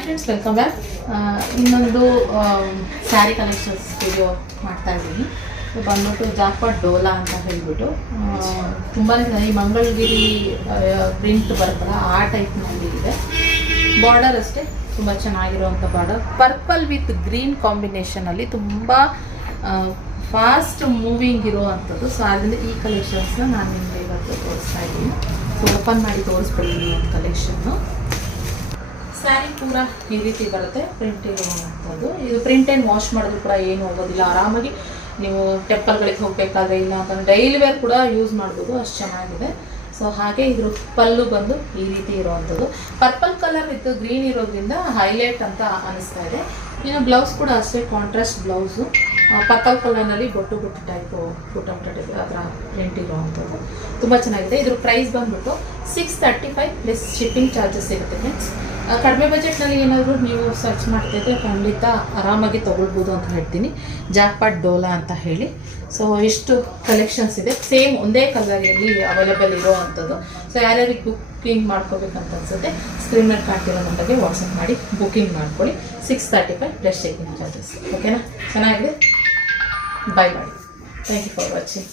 Hi friends, welcome back. ಇನ್ನೊಂದು sari collections video ಮಾಡ್ತಾ ಇದ್ದೀನಿ. ಬಂದ್ಬಿಟ್ಟು ಜಾಕ್ಪಾಟ್ ಡೋಲಾ ಅಂತ ಹೇಳಿಬಿಟ್ಟು ತುಂಬಾ ಈ ಮಂಗಳಗಿರಿ ಪ್ರಿಂಟ್ ಬರುತ್ತಲ್ಲ ಆ ಟೈಪ್ನಲ್ಲಿ ಇದೆ. ಬಾರ್ಡರ್ ಅಷ್ಟೇ ತುಂಬ ಚೆನ್ನಾಗಿರುವಂಥ ಬಾರ್ಡರ್, ಪರ್ಪಲ್ ವಿತ್ ಗ್ರೀನ್ ಕಾಂಬಿನೇಷನಲ್ಲಿ ತುಂಬ ಫಾಸ್ಟ್ ಮೂವಿಂಗ್ ಇರುವಂಥದ್ದು. ಸೊ ಅದರಿಂದ ಈ ಕಲೆಕ್ಷನ್ಸ್ನ ನಾನು ನಿಮಗೆ ಇವತ್ತು ತೋರಿಸ್ತಾ ಇದ್ದೀನಿ. ಸೊ ಓಪನ್ ಮಾಡಿ ತೋರಿಸ್ಕೊಳ್ತೀನಿ ಒಂದು ಕಲೆಕ್ಷನ್ನು. ಸ್ಯಾರಿ ಪೂರ ಈ ರೀತಿ ಬರುತ್ತೆ, ಪ್ರಿಂಟ್ ಇರುವಂಥದ್ದು. ಇದು ಪ್ರಿಂಟ್ ಏನು ವಾಶ್ ಮಾಡಿದ್ರು ಕೂಡ ಏನು ಹೋಗೋದಿಲ್ಲ. ಆರಾಮಾಗಿ ನೀವು ಟೆಂಪಲ್ಗಳಿಗೆ ಹೋಗಬೇಕಾದ್ರೆ ಇಲ್ಲ ಅಂತಂದರೆ ಡೈಲಿ ವೇರ್ ಕೂಡ ಯೂಸ್ ಮಾಡ್ಬೋದು, ಅಷ್ಟು ಚೆನ್ನಾಗಿದೆ. ಸೊ ಹಾಗೆ ಇದ್ರ ಪಲ್ಲು ಬಂದು ಈ ರೀತಿ ಇರುವಂಥದ್ದು. ಪರ್ಪಲ್ ಕಲರ್ ವಿತ್ ಗ್ರೀನ್ ಇರೋದ್ರಿಂದ ಹೈಲೈಟ್ ಅಂತ ಅನಿಸ್ತಾ ಇದೆ. ಇನ್ನು ಬ್ಲೌಸ್ ಕೂಡ ಅಷ್ಟೇ ಕಾಂಟ್ರಾಸ್ಟ್ ಬ್ಲೌಸು, ಪರ್ಪಲ್ ಕಲರ್ನಲ್ಲಿ ಬೊಟ್ಟು ಟೈಪು ಪುಟ್ಟ ಟೈಪ್ ಆ ಥರ ಪ್ರಿಂಟ್ ಇರುವಂಥದ್ದು ತುಂಬ ಚೆನ್ನಾಗಿದೆ. ಇದ್ರ ಪ್ರೈಸ್ ಬಂದ್ಬಿಟ್ಟು 635 ಪ್ಲಸ್ ಶಿಪ್ಪಿಂಗ್ ಚಾರ್ಜಸ್ ಇರುತ್ತೆ ಫ್ರೆಂಡ್ಸ್. ಕಡಿಮೆ ಬಜೆಟ್ನಲ್ಲಿ ಏನಾದರೂ ನೀವು ಸರ್ಚ್ ಮಾಡ್ತಿದ್ರೆ ಖಂಡಿತ ಆರಾಮಾಗಿ ತೊಗೊಳ್ಬೋದು ಅಂತ ಹೇಳ್ತೀನಿ. ಜಾಕ್ಪಾಟ್ ಡೋಲಾ ಅಂತ ಹೇಳಿ. ಸೊ ಇಷ್ಟು ಕಲೆಕ್ಷನ್ಸ್ ಇದೆ, ಸೇಮ್ ಒಂದೇ ಕಲರಲ್ಲಿ ಅವೈಲೇಬಲ್ ಇರೋವಂಥದ್ದು. ಸೊ ಯಾರ್ಯಾರಿಗೆ ಬುಕ್ಕಿಂಗ್ ಮಾಡ್ಕೋಬೇಕಂತ ಅನ್ಸುತ್ತೆ ಸ್ಕ್ರೀನ್ ಮೇಲೆ ಕಾಣ್ತಿರೋ ನಂಬರ್ಗೆ ವಾಟ್ಸಪ್ ಮಾಡಿ ಬುಕ್ಕಿಂಗ್ ಮಾಡ್ಕೊಳ್ಳಿ. 635 ಪ್ಲಸ್ ಶಿಪ್ಪಿಂಗ್ ಚಾರ್ಜಸ್. ಓಕೆನಾ? ಚೆನ್ನಾಗಿದೆ. ಬಾಯ್ ಮಾಡಿ. Thank you for watching.